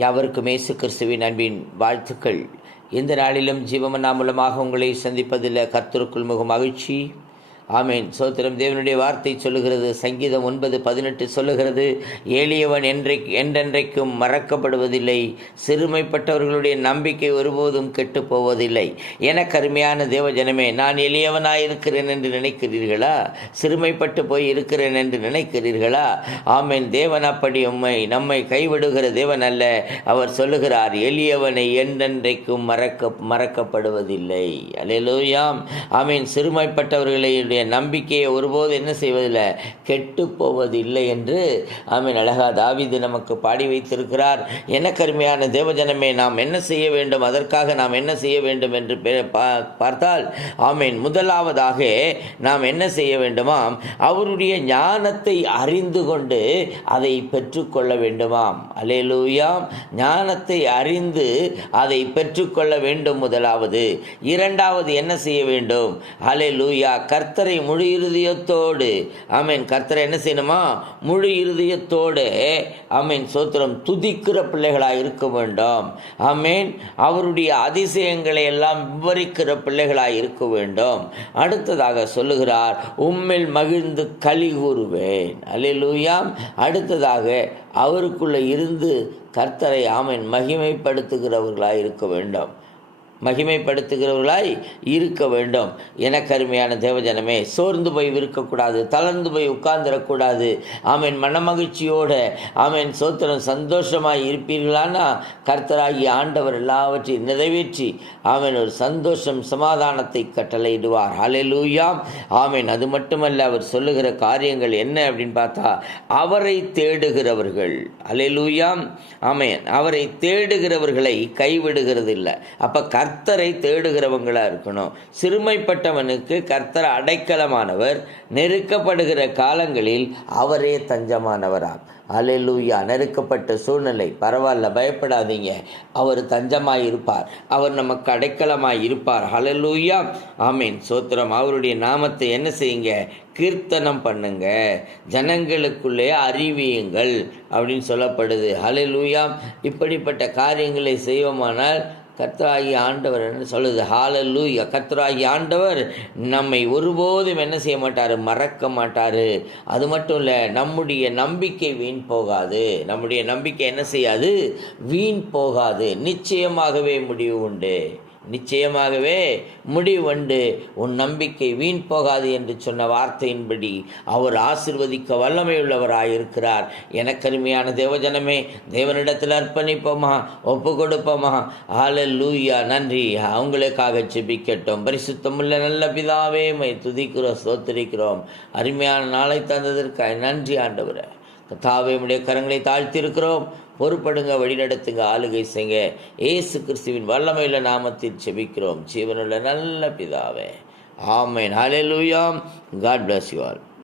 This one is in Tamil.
யாவருக்கும் இயேசு கிறிஸ்துவின் அன்பின் வாழ்த்துக்கள். இந்த நாளிலும் ஜீவமன்னா மூலமாக உங்களை சந்திப்பதில் கர்த்தருக்குள் மிகவும் மகிழ்ச்சி. ஆமேன். சோத்திரம். தேவனுடைய வார்த்தை சொல்லுகிறது, சங்கீதம் 9:18 சொல்லுகிறது, எளியவன் என்றென்றைக்கும் மறக்கப்படுவதில்லை, சிறுமைப்பட்டவர்களுடைய நம்பிக்கை ஒருபோதும் கெட்டு போவதில்லை. எனக்கு அருமையான தேவஜனமே, நான் எளியவனாயிருக்கிறேன் என்று நினைக்கிறீர்களா? சிறுமைப்பட்டு போய் இருக்கிறேன் என்று நினைக்கிறீர்களா? ஆமேன். தேவன் அப்படி நம்மை கைவிடுகிற தேவன் அல்ல. அவர் சொல்லுகிறார், எளியவனை என்றென்றைக்கும் மறக்கப்படுவதில்லை. அல்லேலூயாம். ஆமேன். சிறுமைப்பட்டவர்களை நம்பிக்கையை ஒருபோது என்ன செய்வதில்லை, கெட்டு போவதில்லை என்று ஆமீன் அழகா தாவீது நமக்கு பாடி வைத்திருக்கிறார். எனக்கு அருமையான தேவஜனமே, நாம் என்ன செய்ய வேண்டும், அதற்காக நாம் என்ன செய்ய வேண்டும் என்று பார்த்தால், ஆமீன், முதலாவதாக நாம் என்ன செய்ய வேண்டுமாம், அவருடைய ஞானத்தை அறிந்து கொண்டு அதை பெற்றுக்கொள்ள வேண்டுமாம். அல்லேலூயாம். ஞானத்தை அறிந்து அதை பெற்றுக்கொள்ள வேண்டும் முதலாவது. இரண்டாவது என்ன செய்ய வேண்டும்? அல்லேலூயா. கர்த்தரை முழு இருதயத்தோடு, ஆமீன், கர்த்தரை என்ன செய்யணுமா, முழு இருதயத்தோடு, ஆமீன், சோத்திரம், துதிக்கிற பிள்ளைகளாக இருக்க வேண்டும். ஆமீன். அவருடைய அதிசயங்களை எல்லாம் விவரிக்கிற பிள்ளைகளாக இருக்க வேண்டும். அடுத்ததாக சொல்லுகிறார், உம்மில் மகிழ்ந்து களி கூறுவேன். அல்லேலூயா. அடுத்ததாக அவருக்குள்ள இருந்து கர்த்தரை ஆமீன் மகிமைப்படுத்துகிறவர்களாக இருக்க வேண்டும், மகிமைப்படுத்துகிறவர்களாய் இருக்க வேண்டும். எனக்கு அருமையான தேவஜனமே, சோர்ந்து போய் இருக்கக்கூடாது, தளர்ந்து போய் உட்கார்ந்துடக்கூடாது. ஆமீன். மனமகிழ்ச்சியோடு, ஆமீன், சோத்திரம், சந்தோஷமாய் இருப்பீர்களானா கர்த்தராகிய ஆண்டவர் எல்லாவற்றையும் நிறைவேற்றி ஆமீன் ஒரு சந்தோஷம் சமாதானத்தை கட்டளையிடுவார். ஹல்லேலூயா. ஆமீன். அது மட்டுமல்ல, அவர் சொல்லுகிற காரியங்கள் என்ன அப்படின்னு பார்த்தா, அவரை தேடுகிறவர்கள், ஹல்லேலூயா, ஆமீன், அவரை தேடுகிறவர்களை கைவிடுகிறது இல்லை. அப்போ கர்த்தரை தேடுகிறவங்களா இருக்கணும். சிறுமைப்பட்டவனுக்கு கர்த்தர் அடைக்கலமானவர், நெருக்கப்படுகிற காலங்களில் அவரே தஞ்சமானவராம். அல்லேலூயா. நெருக்கப்பட்ட சூழ்நிலை பரவாயில்ல, பயப்படாதீங்க, அவர் தஞ்சமாய் இருப்பார், அவர் நமக்கு அடைக்கலமாய் இருப்பார். அல்லேலூயா. ஆமீன். சோத்திரம். அவருடைய நாமத்தை என்ன செய்யுங்க, கீர்த்தனம் பண்ணுங்க, ஜனங்களுக்குள்ளே அறிவியுங்கள் அப்படின்னு சொல்லப்படுது. அல்லேலூயா. இப்படிப்பட்ட காரியங்களை செய்வோமானால் கர்த்தராகிய ஆண்டவர் என்ன சொல்லுது, ஹல்லேலூயா, கர்த்தராகிய ஆண்டவர் நம்மை ஒருபோதும் என்ன செய்ய மாட்டார், மறக்க மாட்டார். அது மட்டும் இல்லை, நம்முடைய நம்பிக்கை வீண் போகாது. நம்முடைய நம்பிக்கை என்ன செய்யாது, வீண் போகாது. நிச்சயமாகவே முடிவு உண்டு, நிச்சயமாகவே முடிவுண்டு. உன் நம்பிக்கை வீண் போகாது என்று சொன்ன வார்த்தையின்படி அவர் ஆசீர்வதிக்க வல்லமையுள்ளவராயிருக்கிறார். எனக்கு அருமையான தேவஜனமே, தேவனிடத்தில் அர்ப்பணிப்போமா, ஒப்பு கொடுப்போமா? ஹல்லேலூயா. நன்றி. அவங்களுக்காக ஜெபிக்கட்டும். பரிசுத்தமுள்ள நல்ல பிதாவே, மை துதிக்கிறோம், ஸ்தோத்திரிக்கிறோம். அருமையான நாளை தந்ததற்காக நன்றி ஆண்டவரே. கர்த்தாவே, உம்முடைய கரங்களை தாழ்த்தியிருக்கிறோம். பொறுப்படுங்க, வழிநடத்துங்க, ஆளுகை செய்ங்க. இயேசு கிறிஸ்துவின் வல்லமையுள்ள நாமத்தில் ஜெபிக்கிறோம், ஜீவனுள்ள நல்ல பிதாவே. ஆமென். ஹல்லேலூயா. God bless you all.